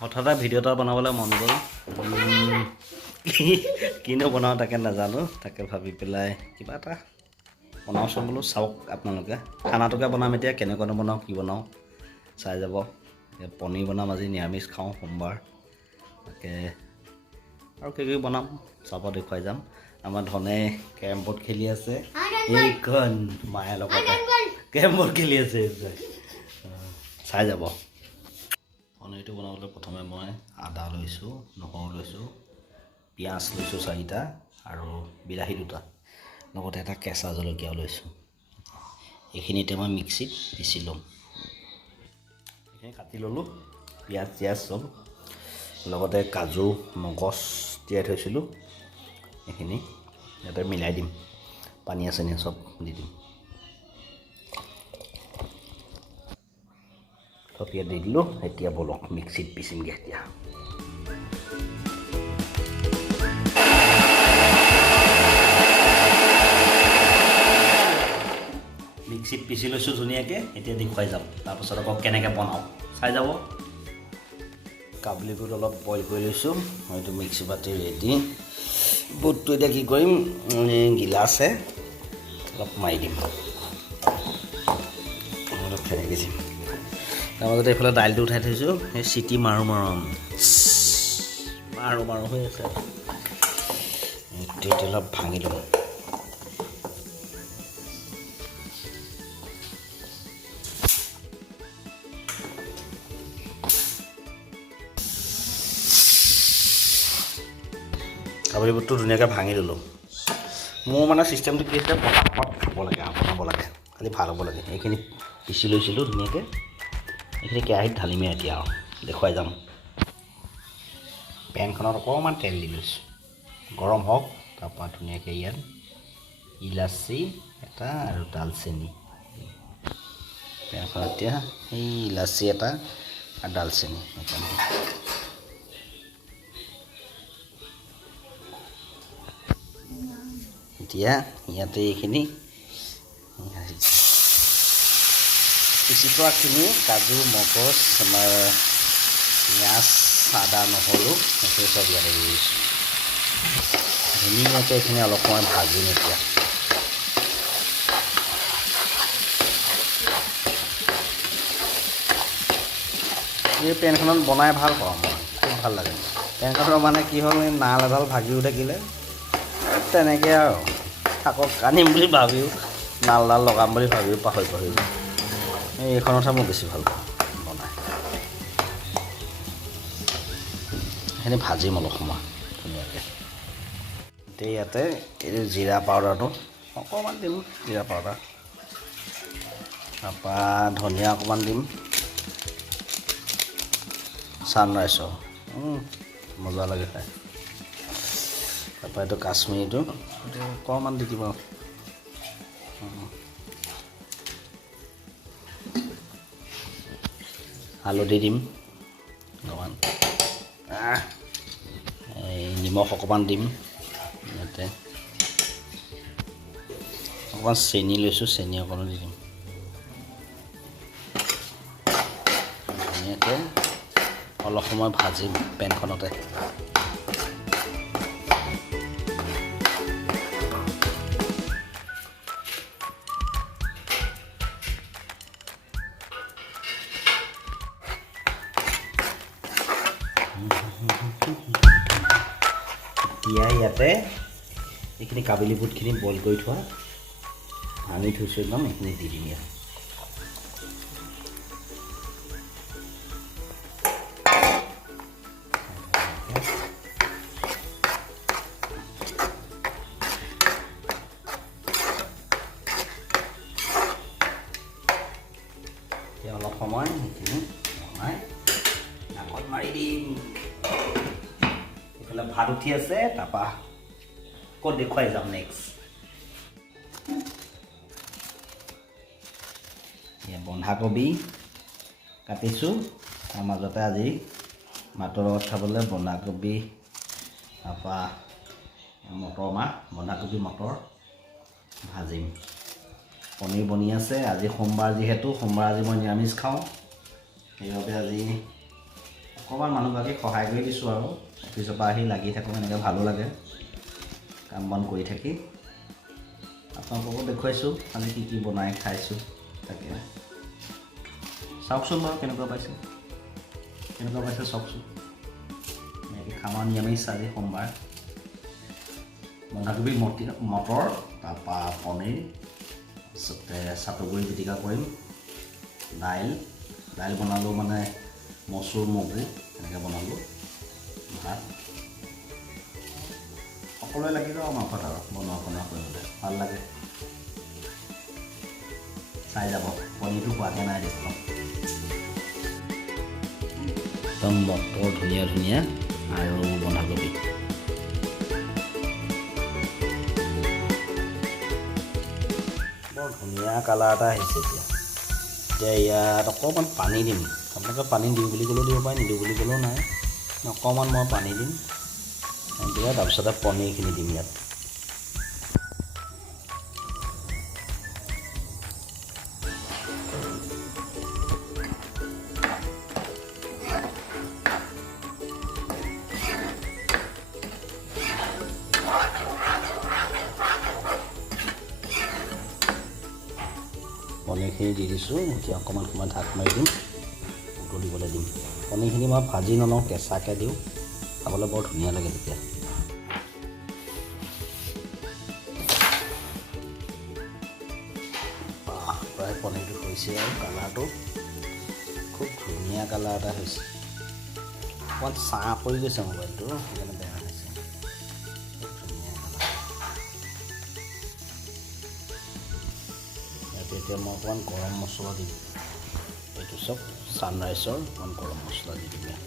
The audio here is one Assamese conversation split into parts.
হঠাতে ভিডিঅ' এটা বনাবলৈ মন গ'ল কিনো বনাওঁ তাকে নাজানো তাকে ভাবি পেলাই কিবা এটা বনাওঁচোন বোলো চাওক আপোনালোকে খানাটোকে বনাম এতিয়া কেনেকুৱানো বনাওঁ কি বনাওঁ চাই যাব পনীৰ বনাম আজি নিৰামিষ খাওঁ সোমবাৰ তাকে আৰু কি বনাম চাব দেখুৱাই যাম আমাৰ ধনে কেৰম বৰ্ড খেলি আছে এইখন মায়ে লগতে কেৰম বৰ্ড খেলি আছে চাই যাব পনীৰটো বনাবলৈ প্ৰথমে মই আদা লৈছোঁ নহৰু লৈছোঁ পিঁয়াজ লৈছোঁ 4টা আৰু বিলাহী 2টা লগতে এটা কেঁচা জলকীয়াও লৈছোঁ এইখিনিতে মই মিক্সিত পিচি ল'ম এইখিনি কাটি ল'লোঁ পিঁয়াজ চিয়াজ চব লগতে কাজু মগজ তিয়াই থৈছিলোঁ এইখিনি ইয়াতে মিলাই দিম পানীয়া চানীয়া চব দি দিম চব ইয়াত দি দিলোঁ এতিয়া বলক মিক্সিত পিচিমগৈ এতিয়া মিক্সিত পিচি লৈছোঁ ধুনীয়াকৈ এতিয়া দেখুৱাই যাম তাৰপাছত আকৌ কেনেকৈ বনাওঁ চাই যাব কাবুলী বুট অলপ বইল কৰি লৈছোঁ এইটো মিক্সি বাতি ৰেডি বুটটো এতিয়া কি কৰিম গিলাচে অলপ মাৰি দিম অলপ ফেনেকি দিম তাৰ মাজতে এইফালে দাইলটো উঠাই থৈছোঁ সেই চিটি মাৰো হৈ আছে এতিয়া অলপ ভাঙি দিওঁ কাবুলী বুটটো ধুনীয়াকৈ ভাঙি দিলোঁ মোৰ মানে চিষ্টেমটো কি হৈছে পটাপট খাব লাগে আৰু বনাব লাগে খালি ভাল হ'ব লাগে এইখিনি পিচি লৈছিলোঁ ধুনীয়াকৈ এইখিনি কেৰাহীত ঢালিমেই এতিয়া আৰু দেখুৱাই যাম পেনখনত অকণমান তেল দি লৈছোঁ গৰম হওক তাৰপৰা ধুনীয়াকৈ ইয়াত ইলাচি এটা আৰু ডালচেনি পেনখনত এতিয়া এই ইলাচি এটা আৰু ডালচেনি এতিয়া ইয়াতে এইখিনি পিচি থোৱাখিনি কাজু মগজ আমাৰ পিঁয়াজ আদা নহৰু সেইখিনি চব ইয়াতে দি দিছোঁ ধুনীয়াকৈ এইখিনি অলপ সময় ভাজিম এতিয়া এই পেনখনত বনাই ভাল পাওঁ মই খুব ভাল লাগে পেনখনৰ মানে কি হ'ল নাল এডাল ভাগিও থাকিলে তেনেকৈ আৰু থাকক আনিম বুলি ভাবিও নালডাল লগাম বুলি ভাবিও পাহৰি এইখনতহে মই বেছি ভাল পাওঁ বনাই সেইখিনি ভাজিম অলপ সময় ধুনীয়াকৈ এতিয়া ইয়াতে এই জিৰা পাউডাৰটো অকণমান দিম জিৰা পাউডাৰ তাৰপৰা ধনিয়া অকণমান দিম ছানৰাইজৰ মজা লাগে খাই তাৰপৰা এইটো কাশ্মীৰীটো অকণমান দি দিম আৰু হালধি দিম অকণমান এই নিমখ অকণমান দিম ইয়াতে অকণমান চেনি লৈছোঁ চেনি অকণমান দি দিম ধুনীয়াকৈ অলপ সময় ভাজিম পেনখনতে এতিয়া ইয়াতে এইখিনি কাবুলী বুটখিনি বইল কৰি থোৱা ভাঙি থৈছোঁ একদম এইখিনি দি দিম ইয়াত এতিয়া অলপ সময় সেইখিনি বনাই ঢাকন মাৰি দিম এইফালে ভাত উঠি আছে তাৰপৰা ক'ত দেখুৱাই যাম নেক্সট বন্ধাকবি কাটিছোঁ তাৰ মাজতে আজি ভাতৰ লগত খাবলৈ বন্ধাকবি তাৰপৰা মটৰ মাহ বন্ধাকবি মটৰ ভাজিম পনীৰ বনি আছে আজি সোমবাৰ যিহেতু সোমবাৰ আজি মই নিৰামিষ খাওঁ সেইবাবে আজি অকণমান মানুহগৰাকীক সহায় কৰি দিছোঁ আৰু অফিচৰ পৰা আহি লাগি থাকোঁ, এনেকৈ ভালো লাগে কাম বন কৰি থাকি। আপোনালোককো দেখুৱাইছোঁ আজি কি কি বনাই খাইছোঁ। তাকে চাওকচোন বাৰু কেনেকুৱা পাইছে চাওকচোন। এনেকৈ খানা নিৰামিষ আজি সোমবাৰ। বন্ধাকবি মটৰ, তাৰপৰা পনীৰ, তাৰপিছতে চাটুগুৰি পিটিকা কৰিম, দাইল বনালোঁ, মানে মচুৰ মগু এনেকৈ বনালোঁ, ভাত। সকলোৱে লাগি যাওঁ মাংসত আৰু বনোৱা কৰিবলৈ ভাল লাগে। চাই যাব, পনীৰটো খোৱাকৈ নাই দেখুৱাম। একদম মটৰ ধুনীয়া আৰু বন্ধাকবি। বৰ ধুনীয়া কালাৰ এটা আহিছে। এতিয়া ইয়াত অকণমান পানী দিম। আপোনালোকে পানী দিওঁ বুলি ক'লেও দিব পাৰে, নিদিওঁ বুলি ক'লেও নাই। অকণমান মই পানী দিম, তাৰপিছতে পনীৰখিনি দিম ইয়াত। পনীৰখিনি দি দিছোঁ। এতিয়া অকণমান সময় ঢাক মাৰি দিম, উতলিবলৈ দিম। পনীৰখিনি মই ভাজি নলওঁ, কেঁচাকৈ দিওঁ, খাবলৈ বৰ ধুনীয়া লাগে তেতিয়া। প্ৰায় পনীৰটো হৈছে আৰু কালাৰটো খুব ধুনীয়া কালাৰ এটা হৈছে। অকণমান ছাঁ পৰি গৈছে মোবাইলটো, সেইকাৰণে বেয়া হৈছে। খুব ধুনীয়া কালাৰ। এতিয়া মই অকণমান গৰম মছলা দিম। এইটো চব ছানৰাইজৰ অকণমান গৰম মছলা দি দিম ইয়াত।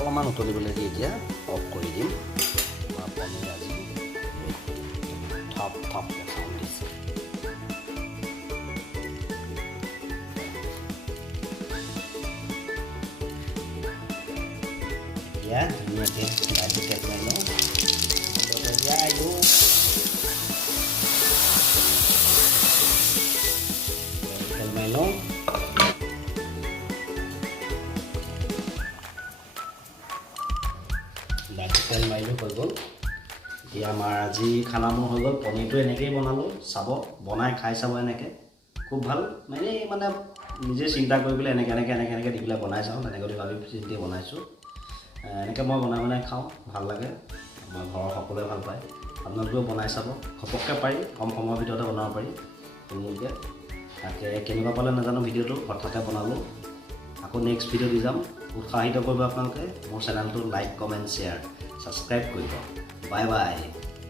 অকণমান উতলিবলৈ দি এতিয়া অফ কৰি দিম। আমাৰ পনীৰ আজি থপ চাউণ্ড দিছে। এতিয়া ধুনীয়াকৈ দাইলটো তেল মাৰি লওঁ। তেল মাৰি লওঁ। তেল মাৰিলোঁ, হৈ গ'ল। এতিয়া আমাৰ আজি খানাবোৰ হৈ গ'ল। পনীৰটো এনেকৈয়ে বনালোঁ, চাব, বনাই খাই চাব এনেকৈ, খুব ভাল। মানে নিজে চিন্তা কৰি পেলাই এনেকৈ দি পেলাই বনাই চাওঁ, তেনেকৈ ভাবি চিন্তি বনাইছোঁ। এনেকৈ মই বনাই খাওঁ, ভাল লাগে। আমাৰ ঘৰৰ সকলোৱে ভাল পায়। আপোনালোকেও বনাই চাব, ঘপককৈ পাৰি, কম সময়ৰ ভিতৰতে বনাব পাৰি ধুনীয়াকৈ। তাকে কেনেকুৱা পালে নাজানো ভিডিঅ'টো, হঠাতে বনালোঁ। আকৌ নেক্সট ভিডিঅ' দি যাম। উৎসাহিত কৰিব আপোনালোকে। মোৰ চেনেলটো লাইক, কমেণ্ট, শ্বেয়াৰ, ছাবস্ক্ৰাইব কৰিব। Bye bye.